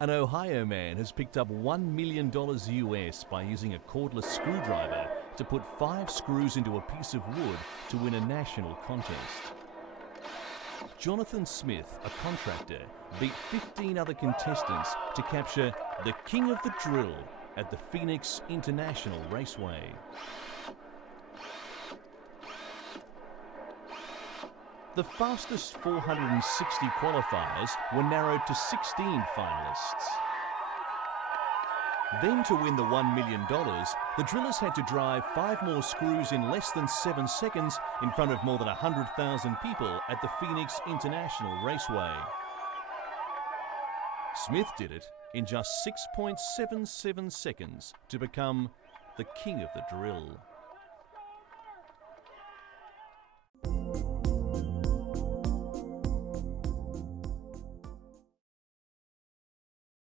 An Ohio man has picked up $1 million US by using a cordless screwdriver to put 5 screws into a piece of wood to win a national contest. Jonathan Smith, a contractor, beat 15 other contestants to capture the King of the Drill at the Phoenix International Raceway. The fastest 460 qualifiers were narrowed to 16 finalists. Then, to win the $1 million, the drillers had to drive 5 more screws in less than 7 seconds in front of more than 100,000 people at the Phoenix International Raceway. Smith did it in just 6.77 seconds to become the King of the Drill.